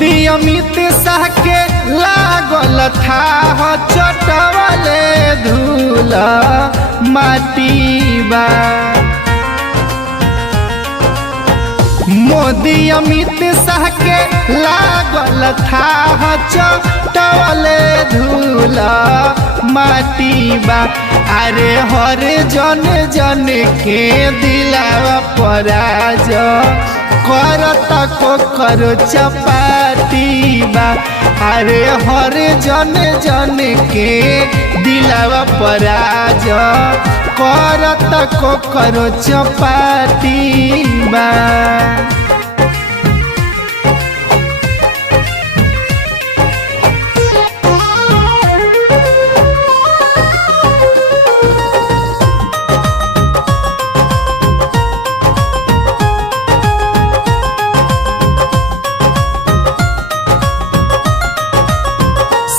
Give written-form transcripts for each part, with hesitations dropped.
मोदी अमित शाह के लागल था चटवले धूल माटी बा। मोदी अमित शाह के लागल था चटवले धूल माटी बा। अरे हर जन जन के दिलावा पराज करता को करो चपाती बा। अरे हर जन जन के दिलावा पराज करता को करो चपाती बा।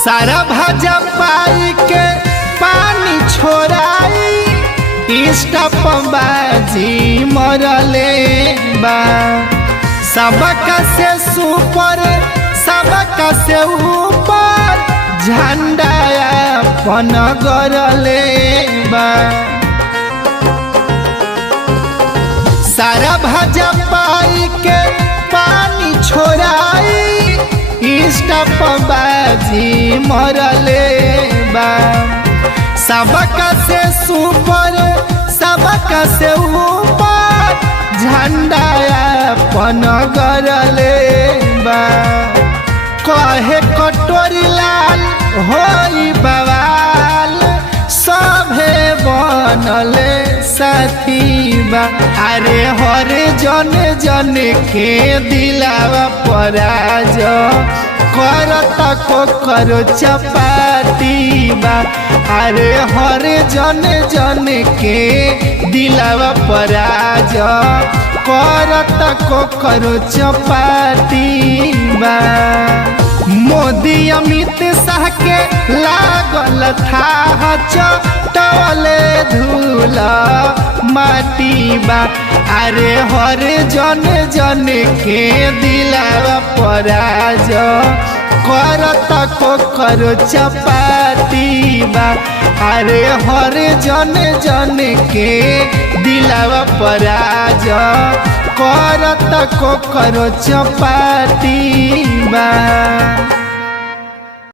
सारा भाजा पाई के पानी छोड़ाई बाजी मरले बा। सबका से सुपर सबका से ऊपर झंडा अपन गरले बा। सारा भाजा पाई के पानी छोड़ाई बाजी मरले बा। सबका से सुपर सबका से ऊपर झंडा अपन गरले बा। कहे कटोरी लाल होई बवाल सभे बनले साथी बा। अरे हर जन जन के दिलावा पराज करता को करो चपाती बा। अरे हर जन जन के दिलावा पराज करता को करो चपाती बा। मोदी अमित शाह के लागल था चटवले धूल माटी बा। अरे हर जन जन के दिलावा पराज करता को करो चपाती बा। अरे हर जन जन के दिलावा पराज करता को करो चपाती बा।